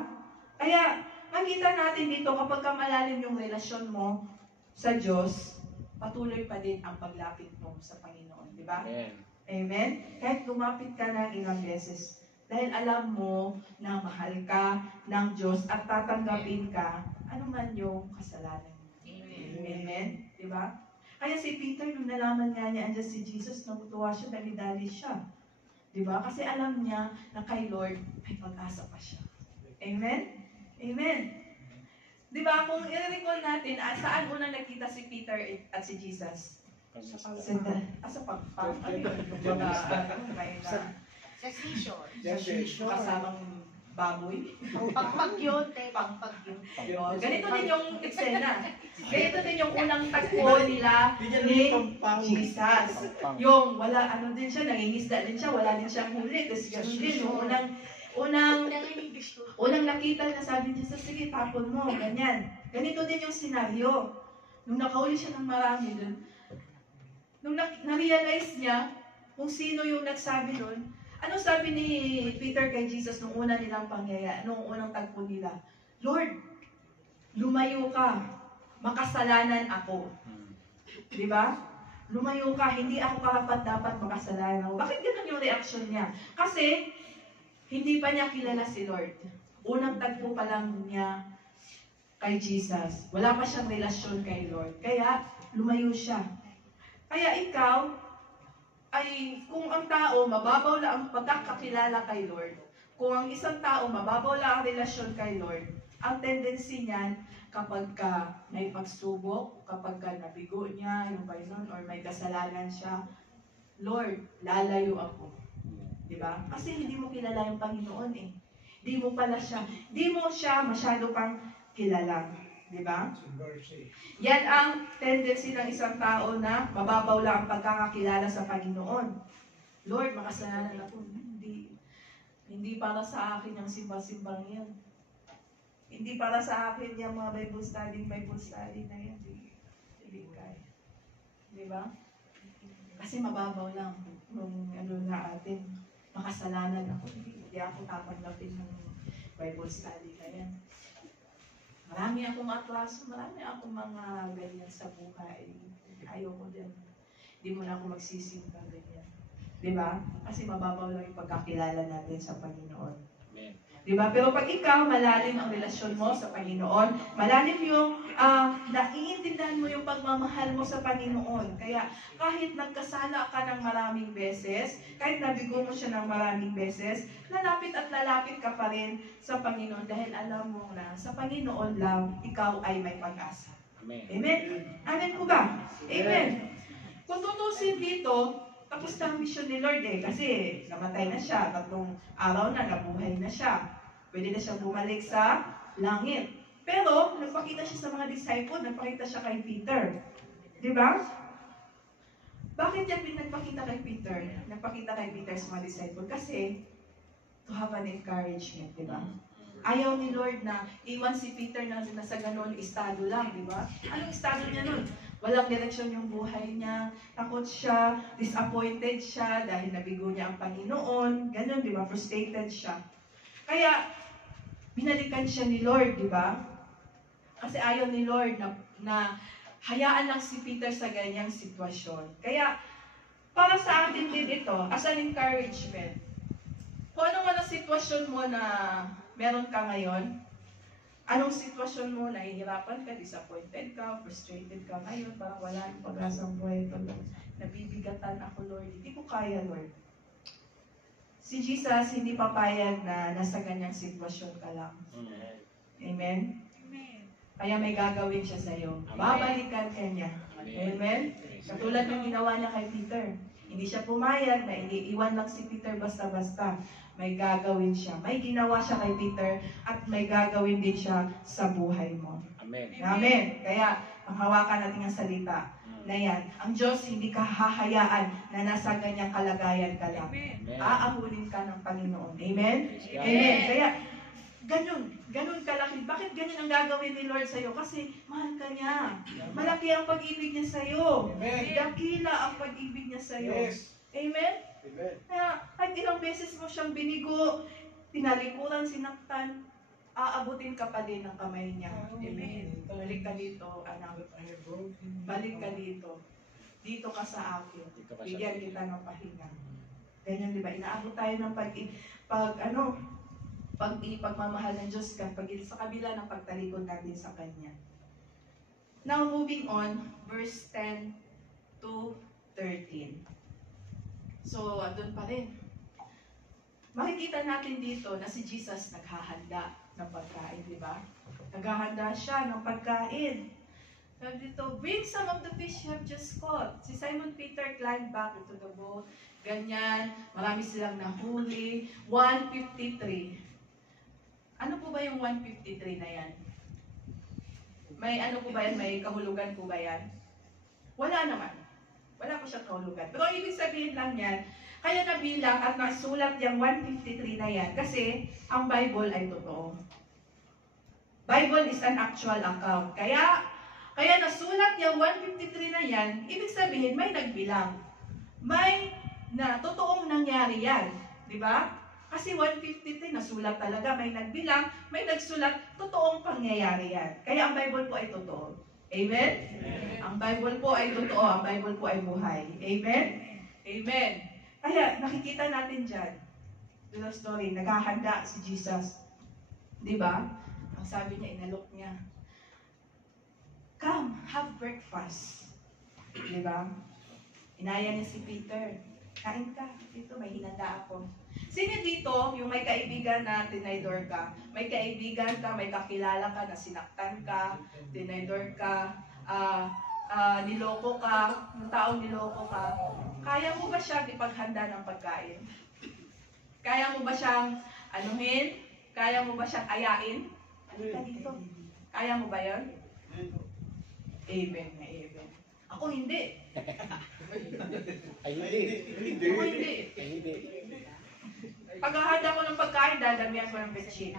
Kaya, makita natin dito, kapag malalim yung relasyon mo sa Diyos, patuloy pa din ang paglapit mo sa Panginoon. Di ba? Amen. Amen? Kahit lumapit ka ng ilang beses, dahil alam mo na mahal ka ng Diyos at tatanggapin ka, ano man yung kasalanan mo. Amen? Di ba? Kaya si Peter, nung nalaman nga niya andyan si Jesus, natutuwa siya, dali-dali siya. Di ba? Kasi alam niya na kay Lord may pag-asa pa siya. Amen? Amen? Di ba? Kung i-recall natin, saan unang nakita si Peter at si Jesus? Sa Sa seashore. kasamang baboy. Pagpag yun, te. Pagpag yun. Ganito din yung eksena. Ganito din yung unang tagpo nila ni Jesus. Yung wala, ano din siya, nangingisda din siya, wala din siyang huli. Tapos ganun din, yung unang nakita niya, sabi niya, sige, tapon mo, ganyan. Ganito din yung senaryo. Nung nakauli siya ng marami dun, nung na-realize niya kung sino yung nagsabi dun, anong sabi ni Peter kay Jesus nung una nilang nung unang tagpo nila? Lord, lumayo ka, makasalanan ako. Di ba? Lumayo ka, hindi ako karapat-dapat makasalanan ako. Bakit ganun yung reaction niya? Kasi, hindi pa niya kilala si Lord. Unang tagpo pa lang niya kay Jesus. Wala pa siyang relasyon kay Lord. Kaya, lumayo siya. Kaya ikaw, ay kung ang tao mababaw lang ang pagkakakilala kay Lord, kung ang isang tao mababaw lang ang relasyon kay Lord, ang tendency niyan kapag ka may pagsubok, kapag ka nabigo niya yung Panginoon or may kasalanan siya, Lord, lalayo ako. Diba? Kasi hindi mo kilala yung Panginoon eh. Hindi mo siya masyado pang kilala. Diba? Yan ang tendency ng isang tao na mababaw lang ang pagkakakilala sa Panginoon. Lord, makasalanan ako. Hindi para sa akin yung simba-simbang yan. Hindi para sa akin yung mga Bible study na yan. Hindi kaya. Diba? Kasi mababaw lang nung na atin. Makasalanan ako. Hindi ako tatanggapin ng Bible study na yan. Marami akong atraso, marami akong mga ganyan sa buhay. Ayoko din. Hindi mo na ako magsisimba ganyan. Diba? Kasi mababaw lang yung pagkakilala natin sa Panginoon. Amen. Diba? Pero pag ikaw, malalim ang relasyon mo sa Panginoon, malalim yung naiintindihan mo yung pagmamahal mo sa Panginoon. Kaya kahit nagkasala ka ng maraming beses, kahit nabigo mo siya ng maraming beses, lalapit at lalapit ka pa rin sa Panginoon dahil alam mo na sa Panginoon lang, ikaw ay may pag-asa. Amen. Amen? Amen po ba? Amen. Kung tutusin dito, tapos na ang mission ni Lord eh, kasi namatay na siya, 3 araw na, nabuhay na siya. Pwede na siyang bumalik sa langit. Pero, nagpakita siya sa mga disciple, nagpakita siya kay Peter. Di ba? Bakit niya nagpakita kay Peter? Nagpakita kay Peter sa mga disciple? Kasi, to have an encouragement, di ba? Ayaw ni Lord na iwan si Peter na nasa ganun estado lang, di ba? Anong estado niya nun? Walang direksyon yung buhay niya, takot siya, disappointed siya dahil nabigo niya ang Panginoon, ganun, di ba? Frustrated siya. Kaya, binalikan siya ni Lord, di ba? Kasi ayaw ni Lord na hayaan lang si Peter sa ganyang sitwasyon. Kaya, para sa atin din ito, as an encouragement, kung ano man ang sitwasyon mo na meron ka ngayon, anong sitwasyon mo, nahihirapan ka, disappointed ka, frustrated ka ngayon, parang wala nang pag-asang buhay ito, nabibigatan ako, Lord, hindi ko kaya, Lord. Si Jesus, hindi papayag na nasa ganyang sitwasyon ka lang. Amen? Kaya may gagawin siya sa iyo. Babalikan ka niya. Amen? Katulad ng ginawa niya kay Peter. Hindi siya pumayag na iniiwan lang si Peter basta-basta. May gagawin siya. May ginawa siya kay Peter at may gagawin din siya sa buhay mo. Amen. Amen. Kaya, panghawakan natin ang salita na yan. Ang Diyos hindi ka hahayaan na nasa ganyang kalagayan ka lang. Aamunin ka ng Panginoon. Amen? Amen. Kaya, ganun kalaki. Bakit ganyan ang gagawin ni Lord sa'yo? Kasi mahal ka niya. Malaki ang pag-ibig niya sa'yo. Dakila ang pag-ibig niya sa'yo. Amen? Kaya kahit ilang beses mo siyang binigo, tinalikuran, sinaktan, aabutin ka pa din ng kamay niya. Amen. Balik ka dito, anak. Balik ka dito. Dito ka sa akin. Bigyan kita ng pahinga. Ganyan, di ba? Inaabot tayo ng pagmamahal ng Diyos sa kabila ng pagtalikod natin sa Kanya. Now, moving on, verse 10 to 13. So, doon pa rin. Makikita natin dito na si Jesus naghahanda ng pagkain, di ba? Naghahanda siya ng pagkain. Sabi dito, bring some of the fish you have just caught. Si Simon Peter climbed back into the boat. Ganyan, marami silang nahuli. 153. Ano po ba yung 153 na yan? May ano po ba yan? May kahulugan po ba yan? Wala naman. Wala po siyang kahulugan. Pero ibig sabihin lang yan, kaya nabilang at nasulat yung 153 na yan kasi ang Bible ay totoo. Bible is an actual account. Kaya nasulat yung 153 na yan, ibig sabihin may nagbilang. May na totoong nangyari yan. Di ba? Kasi 153 nasulat talaga, may nagbilang, may nagsulat, totoong pangyayari yan. Kaya ang Bible po ay totoo. Amen? Amen. Ang Bible po ay totoo, ang Bible po ay buhay. Amen? Amen. Kaya nakikita natin dyan, the story, naghahanda si Jesus. Di ba? Ang sabi niya, inalok niya, come, have breakfast. Di ba? Inaya niya si Peter, kain ka, dito may hinanda ako. Sino dito, yung may kaibigan na tinaydor ka, may kaibigan ka, may kakilala ka na sinaktan ka, tinaydor ka, niloko ka, yung taong niloko ka, kaya mo ba siyang ipaghanda ng pagkain? Kaya mo ba siyang anuhin? Kaya mo ba siyang ayain? Ano ka dito? Kaya mo ba yun? Amen na amen. Ako hindi. Ay, hindi. Ako hindi. Ay, hindi. Paghahanda ko ng pagkain, dadamihan ko ng betchin.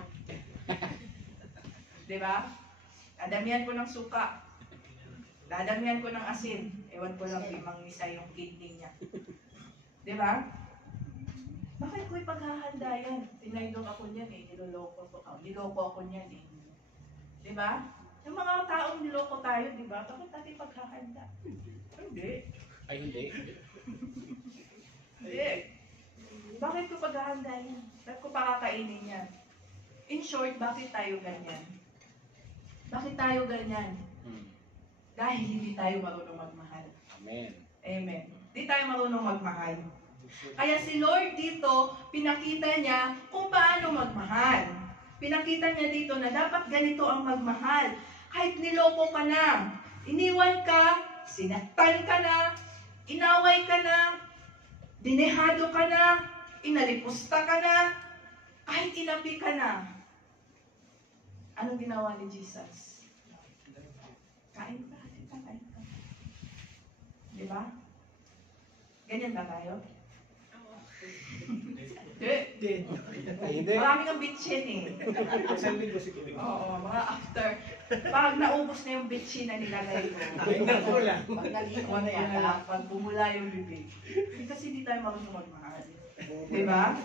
Diba? Dadamihan ko ng suka. Dadamihan ko ng asin. Ewan ko lang limang misa yung kidney niya. Diba? Bakit ko ipaghahanda yan? Tinaydong ako niyan eh. Niloko ako niyan eh. Diba? Yung mga taong niloko tayo, diba? Bakit natin paghahanda? Hindi. Ay, hindi. Hindi. Bakit ko paghahanda yan? Bakit ko pakakainin yan? In short, bakit tayo ganyan? Bakit tayo ganyan? Dahil hindi tayo marunong magmahal. Amen. Amen. Hindi tayo marunong magmahal. Kaya si Lord dito, pinakita niya kung paano magmahal. Pinakita niya dito na dapat ganito ang magmahal. Kahit niloko ka na, iniwan ka, sinaktan ka na, inaway ka na, dinehado ka na, inalipusta ka na, kahit inapi ka na. Anong ginawa ni Jesus? Kain ka, kain ka. Di ba? Ganyan ba tayo? Hindi. Ay, hindi. Marami kang bitchin eh. Isang linggo siguro. Oo, mga after. Pag naubos na yung bitchin na nilagay ko. Ay, nakulang. Pag nalikuan na yan, pag bumula yung bibig. Kasi hindi tayo marunong magmahal. Diba?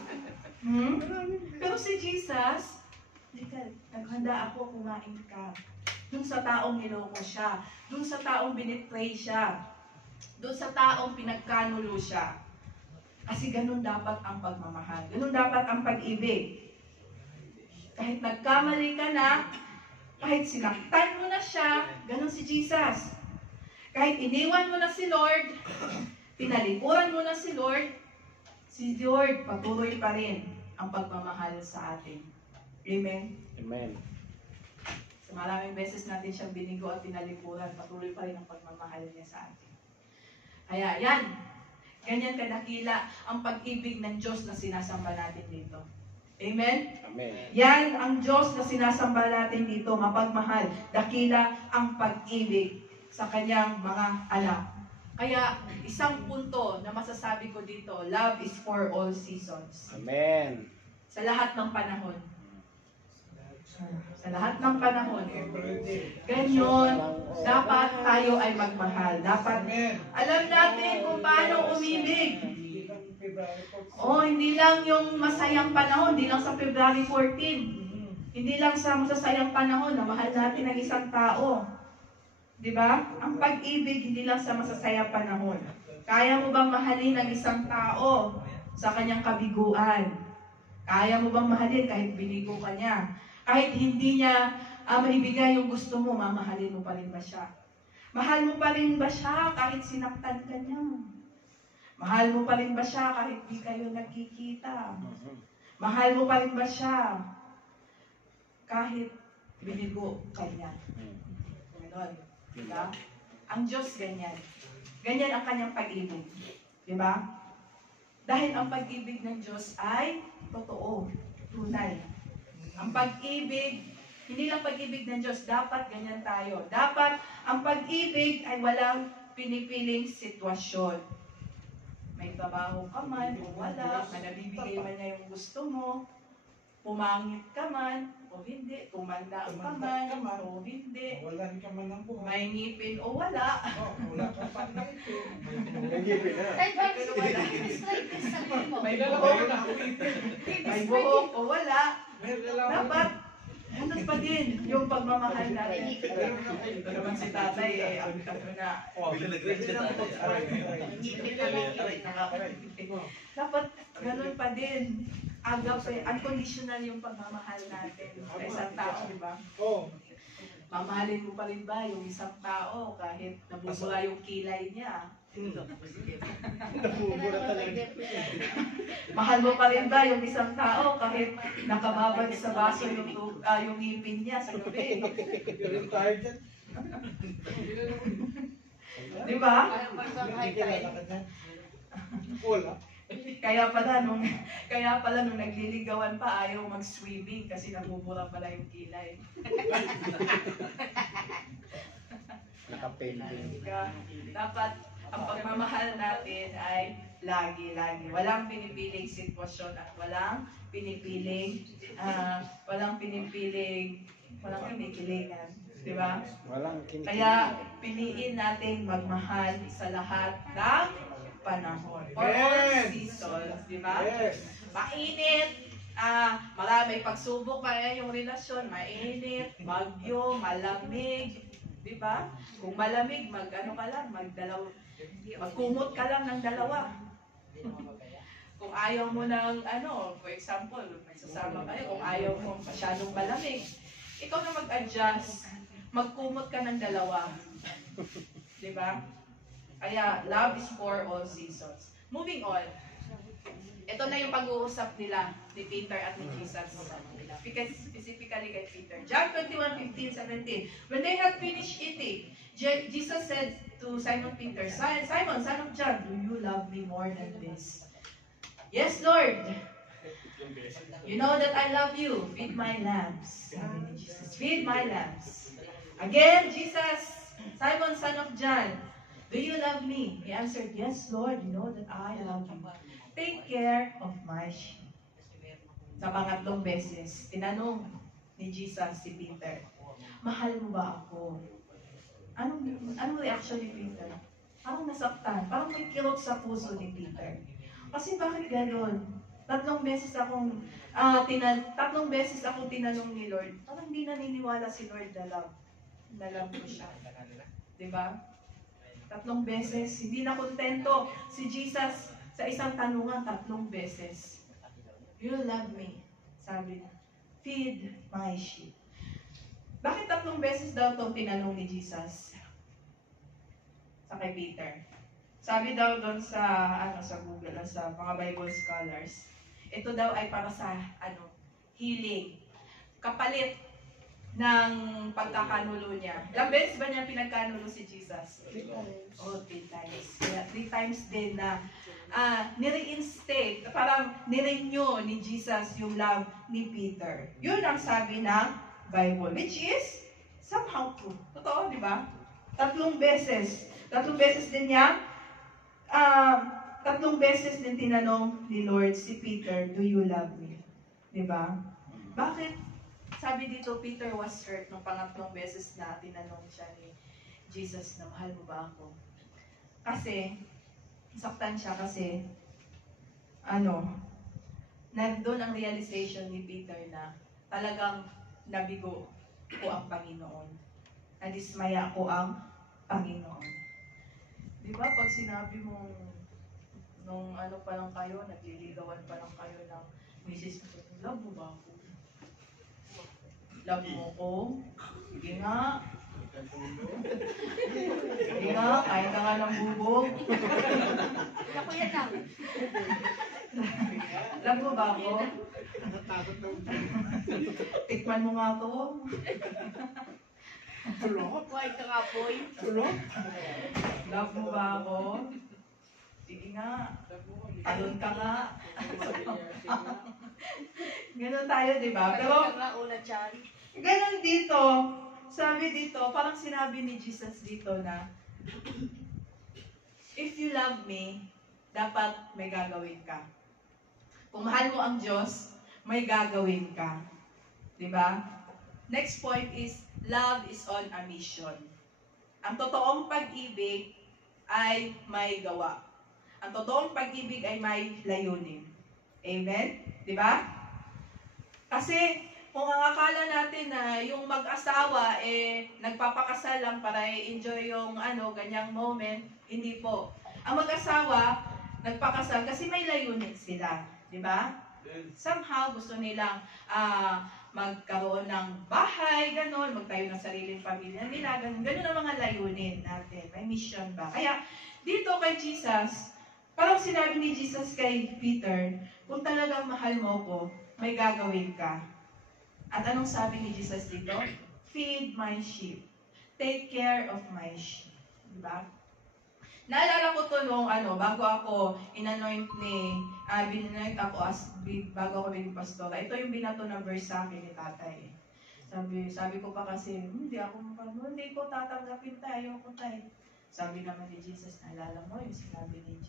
Pero si Jesus, naghanda ako, kumain ka. Dun sa taong niloko siya. Dun sa taong binitray siya. Dun sa taong pinagkanulo siya. Kasi ganun dapat ang pagmamahal. Ganun dapat ang pag-ibig. Kahit nagkamali ka na, kahit sinaktan mo na siya, ganun si Jesus. Kahit iniwan mo na si Lord, pinalikuran mo na si Lord patuloy pa rin ang pagmamahal sa atin. Amen? Amen. So maraming beses natin siyang binigo at pinalikuran, patuloy pa rin ang pagmamahal niya sa atin. Kaya yan, ganyan kadakila ang pag-ibig ng Diyos na sinasamba natin dito. Amen? Amen. Yan ang Diyos na sinasamba natin dito, mapagmahal. Dakila ang pag-ibig sa kanyang mga anak. Kaya isang punto na masasabi ko dito, love is for all seasons. Amen. Sa lahat ng panahon. Sa lahat ng panahon. Ganyan, dapat tayo ay magmahal. Dapat alam natin kung paano umibig. Hindi lang yung masayang panahon, hindi lang sa February 14. Hindi lang sa masasayang panahon na mahal natin ang isang tao. Di ba? Ang pag-ibig hindi lang sa masasayang panahon. Kaya mo bang mahalin ang isang tao sa kanyang kabiguan? Kaya mo bang mahalin kahit binigo ka niya? Kahit hindi niya maibigay yung gusto mo, mamahalin mo pa rin ba siya? Mahal mo pa rin ba siya kahit sinaktan ka niya? Mahal mo pa rin ba siya kahit di kayo nagkikita? Mahal mo pa rin ba siya kahit binigo ka niya? Ganon. Diba? Ang Diyos ganyan. Ganyan ang kanyang pag-ibig. Diba? Dahil ang pag-ibig ng Diyos ay totoo, tunay. Ang pag-ibig, hindi lang pag-ibig ng Diyos, dapat ganyan tayo. Dapat ang pag-ibig ay walang pinipiling sitwasyon. May trabaho ka man o wala, nabibigay man niya yung gusto mo, pumangit ka man o hindi, tumanda ka man o hindi, Wala rin ka man ng buhay. may ngipin o wala. Wala ka pa ngipin. Nagipin na. Ay, Babs, it's like this, sabihin mo. May buhok, may buhok o wala. Dapat, ano pa din yung pagmamahal natin. Ito naman si tatay eh, ang na, Bigla nag-reach ka tayo. Ngipin na lang. dapat ganun pa din. Agap eh, unconditional yung pagmamahal natin sa isang tao, di ba? Oo. Mamahalin mo pa rin ba yung isang tao kahit nabubura yung kilay niya? Nabubura talaga. Mahal mo pa rin ba yung isang tao kahit nakababad sa baso yung ngipin niya sa gabi? Galing tayo dyan. Di ba? Wala. Kaya pala nung nagliligawan pa ayaw mag-swimming kasi nabubura pala yung kilay. Nakapainting. Dapat ang pagmamahal natin ay lagi. Walang pinipiling sitwasyon at walang pinipiling kinikilingan. Di ba? Walang kinikilig. Kaya piliin natin magmahal sa lahat ng panahon. For all seasons. Di ba? Yes. Mainit, marami pagsubok pa yung relasyon, mainit, bagyo, malamig, di ba? Kung malamig, magkumot ka lang ng dalawa. Kung ayaw mo ng for example, magsasama kayo, kung ayaw mo masyadong malamig, ikaw na mag-adjust, magkumot ka ng dalawa. Di ba? Kaya, love is for all seasons. Moving on. Ito na yung pag-uusap nila ni Peter at ni Jesus. Because specifically kay Peter. John 21:15-17. When they had finished eating, Jesus said to Simon Peter, Simon, son of John, do you love me more than this? Yes, Lord. You know that I love you. Feed my lambs. Sabi ni Jesus, feed my lambs. Again, Jesus, Simon, son of John, do you love me? He answered, yes, Lord, you know that I love you. Take care of my sheep. Sa pangatlong beses, tinanong ni Jesus si Peter, mahal mo ba ako? Anong reaction ni Peter? Parang nasaktan, parang may kirot sa puso ni Peter. Kasi bakit gano'n? Tatlong beses akong tinanong ni Lord. Parang hindi naniniwala si Lord na love ko siya. Diba? Tatlong beses, hindi na kontento si Jesus sa isang tanungan, tatlong beses. You love me. Sabi na, feed my sheep. Bakit tatlong beses daw itong tinanong ni Jesus sa kay Peter? Sabi daw doon sa Google, sa mga Bible scholars, ito daw ay para sa healing. Kapalit ng pagkakanulo niya. Ilang beses ba niya pinagkanulo si Jesus? 3 times. Kaya 3 times din na ni-reinstate, parang ni-renew ni Jesus yung love ni Peter. Yun ang sabi ng Bible, which is somehow true. Totoo, di ba? Tatlong beses din niya, tatlong beses din tinanong ni Lord si Peter, do you love me? Di ba? Bakit? Sabi dito, Peter was hurt nung pangatlong beses na tinanong siya ni Jesus na mahal mo ba ako? Kasi, saktan siya kasi, nandun ang realization ni Peter na talagang nabigo ko ang Panginoon. Nadismaya ko ang Panginoon. Di ba, pag sinabi mo, nung ano pa lang kayo, nagliligawan pa lang kayo ng misis mo, love mo ba ako? Love mo ko? Sige nga. Sige nga, kain ka nga ng bubog. Ako yan lang. Love mo ba ako? Natakot na. Tikman mo nga ako. Tulog? Kuhay ka nga, Poy. Tulog? Love mo ba ako? Sige nga. Talon ka nga. Ganun tayo, di ba? Pero, Kuhay ka nga, una chan. ganun dito. Sabi dito, parang sinabi ni Jesus dito na, if you love me, dapat may gagawin ka. Kung mahal mo ang Diyos, may gagawin ka. Di ba? Next point is, love is on a mission. Ang totoong pag-ibig ay may gawa. Ang totoong pag-ibig ay may layunin. Amen? Di ba? Kasi, kung ang akala natin na yung mag-asawa nagpapakasal lang para i-enjoy yung ganyang moment, hindi po. Ang mag-asawa, nagpakasal kasi may layunin sila. Di ba? Somehow, gusto nilang magkaroon ng bahay, gano'n, magtayo ng sariling pamilya nila, gano'n. Gano'n ang mga layunin natin. May mission ba? Kaya, dito kay Jesus, parang sinabi ni Jesus kay Peter, kung talagang mahal mo ko, may gagawin ka. At anong sabi ni Jesus dito? Feed my sheep. Take care of my sheep. Diba? Naalala ko to nung bago ako inanoint binanoint ako bago ako naging pastora. Ito yung binato ng verse sa akin ni tatay. Sabi ko pa kasi, hindi ko tatanggapin tayo, ayoko tayo. Sabi naman ni Jesus, naalala mo yung sinabi ni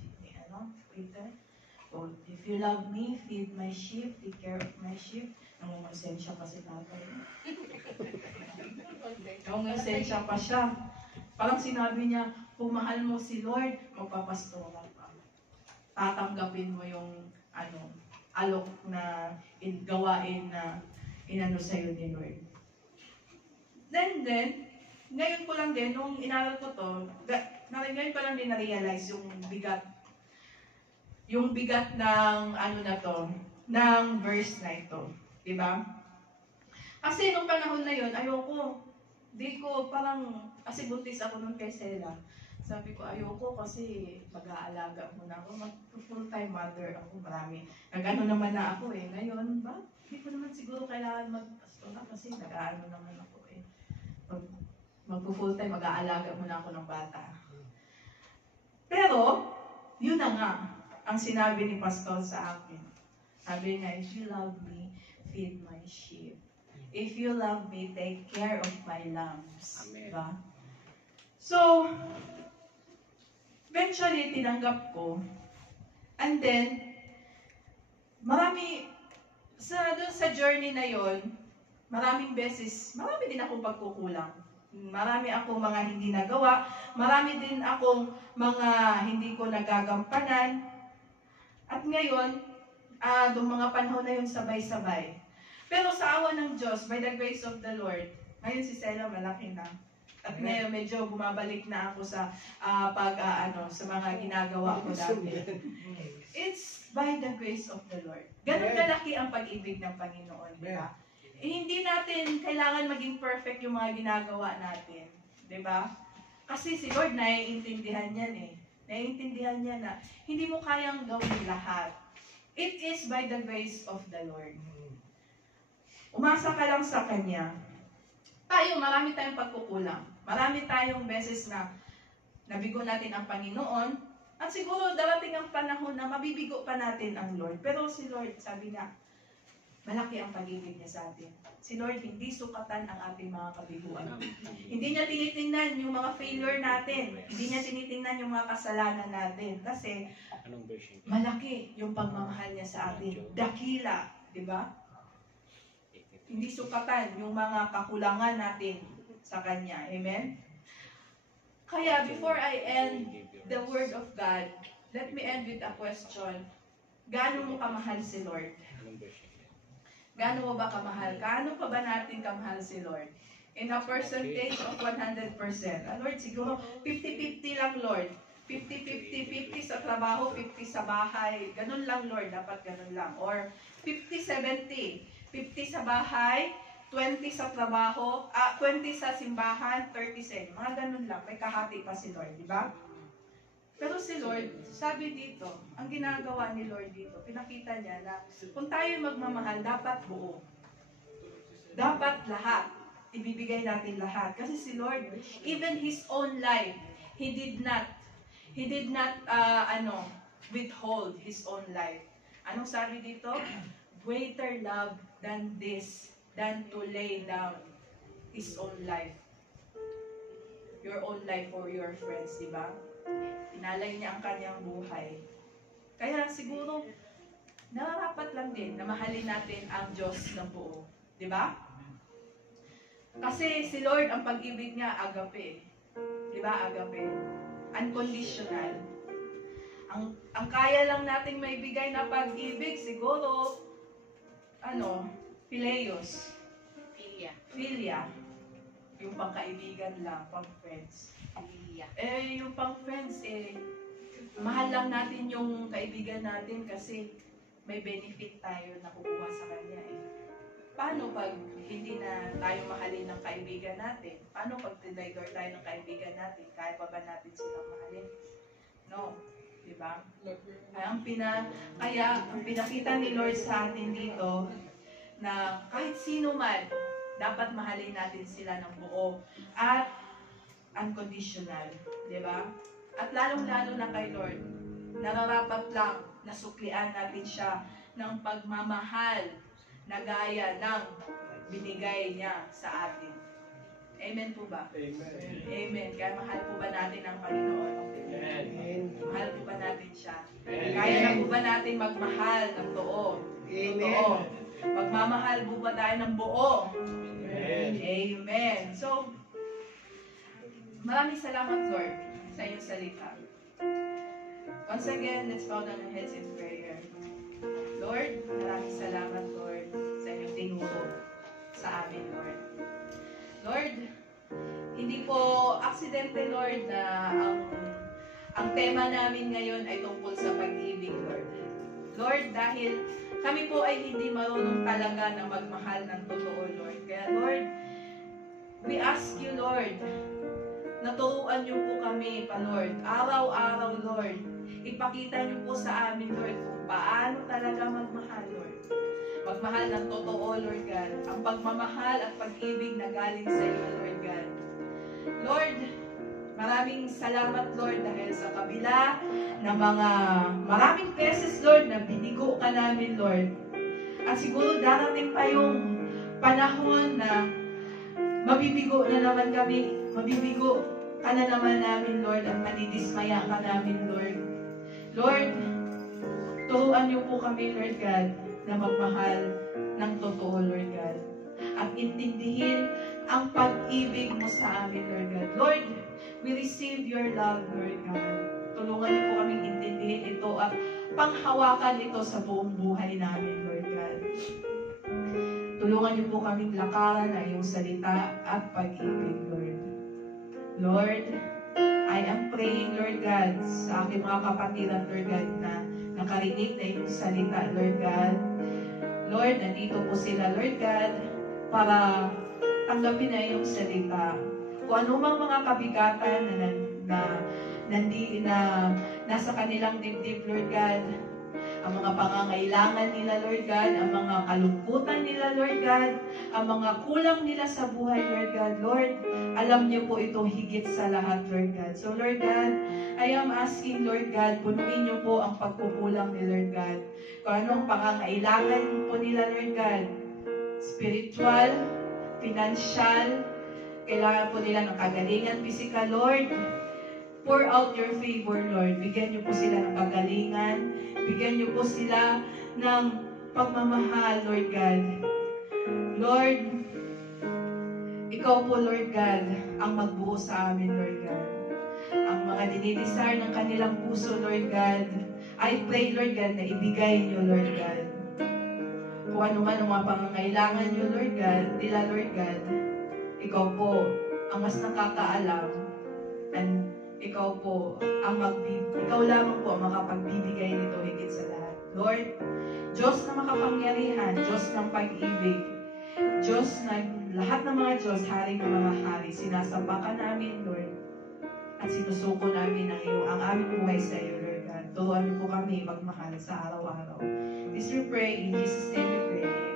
Peter? So, if you love me, feed my sheep, take care of my sheep. Nangungonsensya pa si tatay. Nangungonsensya pa siya. Parang sinabi niya, kung mahal mo si Lord, magpapastora ka. Tatanggapin mo yung alok na gawain na inano sa'yo ni Lord. Then, ngayon ko lang din, nung inaral ko to, ngayon ko lang din na-realize yung bigat ng ng verse na ito. Diba? Kasi nung panahon na yun, kasi buntis ako nung kay Sela. Sabi ko, ayoko kasi mag-aalaga muna ako, full-time mother ako, marami. Naman na ako ngayon, hindi ko naman siguro kailangan mag-pastora kasi naman ako mag-full-time, mag-aalaga muna ako ng bata. Pero, yun na nga, ang sinabi ni Pastor sa akin. Sabi niya, if you love me, feed my sheep. If you love me, take care of my lambs. Diba? So, eventually, tinanggap ko. And then, sa journey na yon, marami din akong pagkukulang. Marami akong mga hindi nagawa. Marami din akong mga hindi ko nagagampanan. At ngayon, yung mga panahon na yun sabay-sabay. Pero sa awa ng Diyos, by the grace of the Lord, ngayon si Sela malaki na. At ngayon medyo bumabalik na ako sa sa mga ginagawa ko dati. It's by the grace of the Lord. Ganun kalaki ang pag-ibig ng Panginoon, di ba? Hindi natin kailangan maging perfect yung mga ginagawa natin, di ba? Kasi si Lord naiintindihan yan Naiintindihan niya na hindi mo kayang gawin lahat. It is by the grace of the Lord. Umasa ka lang sa Kanya. Marami tayong pagkukulang. Marami tayong beses na nabigo natin ang Panginoon. At siguro darating ang panahon na mabibigo pa natin ang Lord. Pero si Lord, sabi niya, malaki ang pag-ibig niya sa atin. Si Lord, hindi sukatan ang ating mga kabiguan. Hindi niya tinitingnan yung mga failure natin. Hindi niya tinitingnan yung mga kasalanan natin. Kasi, malaki yung pagmamahal niya sa atin. Dakila, di ba? Hindi sukatan yung mga kakulangan natin sa Kanya. Amen? Kaya, before I end the Word of God, let me end with a question. Gaano mo kamahal si Lord? Gaano mo ba kamahal? Gaano pa ba natin kamahal si Lord? In a percentage of 100%. Lord, siguro 50-50 lang, Lord. 50-50, 50 sa trabaho, 50 sa bahay. Ganun lang, Lord. Dapat ganun lang. Or 50-70. 50 sa bahay, 20 sa trabaho, 20 sa simbahan, 30 sa inyo. Mga ganun lang. May kahati pa si Lord, di ba? Pero si Lord, sabi dito, ang ginagawa ni Lord dito, pinakita niya na kung tayo magmamahal, dapat buo. Dapat lahat. Ibibigay natin lahat. Kasi si Lord, even His own life, He did not withhold His own life. Anong sabi dito? Greater love than this, than to lay down His own life. Your own life for your friends, di ba? Inalay niya ang kanyang buhay. Kaya siguro, nararapat lang din na mahalin natin ang Diyos ng buo. Di ba? Kasi si Lord, ang pag-ibig niya, agape. Di ba? Agape. Unconditional. Ang kaya lang nating maibigay na pag-ibig, siguro, phileos. Philia. Yung pangkaibigan lang, pang-friends. Yung pang-friends, mahal lang natin yung kaibigan natin kasi may benefit tayo na kukuha sa kanya Paano pag hindi na tayo mahalin ng kaibigan natin? Paano pag tinidor tayo ng kaibigan natin? Kaya pa ba natin silang mahalin? No. Diba? Kaya ang pinakita ni Lord sa atin dito na kahit sino man, dapat mahalin natin sila ng buo at unconditional. Diba? At lalong-lalo na kay Lord, nararapat lang na suklian natin siya ng pagmamahal na gaya ng binigay niya sa atin. Amen po ba? Amen. Amen. Kaya mahal po ba natin ang Panginoon? Amen. Mahal po ba natin siya? Amen. Kaya na po ba natin magmahal ng totoo? Totoo. Magmamahal po ba tayo ng buo? Amen. Amen. So, maraming salamat, Lord, sa iyong salita. Once again, let's bow down our heads in prayer. Lord, maraming salamat, Lord, sa inyong tinuro sa amin, Lord. Lord, hindi po aksidente, Lord, na ang tema namin ngayon ay tungkol sa pag-ibig, Lord. Lord, dahil kami po ay hindi marunong talaga na magmahal ng totoo, Lord. Kaya, Lord, we ask you, Lord, na turuan niyo po kami, Lord. Araw-araw, Lord. Ipakita niyo po sa amin, Lord, kung paano talaga magmahal, Lord. Magmahal ng totoo, Lord God. Ang pagmamahal at pag-ibig na galing sa iyo, Lord God. Lord, maraming salamat, Lord, dahil sa kabila ng mga maraming beses, Lord, na binigo ka namin, Lord. At siguro darating pa yung panahon na mabibigo na naman kami, mabibigo ka na naman namin, Lord, at manidismaya ka namin, Lord. Lord, turuan niyo po kami, Lord God, na magmahal ng totoo, Lord God. At intindihin ang pag-ibig mo sa amin, Lord God. Lord, we receive your love, Lord God. Tulungan niyo po kaming intindihin ito at panghawakan ito sa buong buhay namin, Lord God. Tulungan niyo po kaming lakaran na iyong salita at pag-ibig, Lord. Lord, I am praying, Lord God, sa aking mga kapatiran, Lord God, na nakarinig na iyong salita, Lord God. Lord, nandito po sila, Lord God, para tanggapin na iyong salita. Kung anumang mga kabigatan na nasa kanilang dibdib, Lord God, ang mga pangangailangan nila, Lord God, ang mga kalungkutan nila, Lord God, ang mga kulang nila sa buhay, Lord God. Lord, alam niyo po ito higit sa lahat, Lord God. So, Lord God, I am asking, Lord God, punuin niyo po ang pagkukulang ni Lord God. Kung anong pangangailangan po nila, Lord God, spiritual, financial, kailangan po nila ng kagalingan, physical, Lord. Pour out your favor, Lord. Bigyan niyo po sila ng kagalingan. Bigyan niyo po sila ng pagmamahal, Lord God. Lord, ikaw po, Lord God, ang magbuo sa amin, Lord God. Ang mga dinidesire ng kanilang puso, Lord God, I pray, Lord God, na ibigay niyo, Lord God. Kung kung ano man ang mga pangangailangan niyo, Lord God, Lord God, ikaw po ang mas nakakaalam, and ikaw po ang ikaw lamang po ang makapagbibigay nito higit sa lahat. Lord, Diyos na makapangyarihan, Diyos ng pag-ibig, Diyos na lahat ng mga Diyos, hari ng mga hari, sinasamba ka namin, Lord, at sinusuko namin ang aming buhay sa iyo, Lord God. Turuan niyo po kami magmahal sa araw-araw. This we pray, in Jesus' name we pray.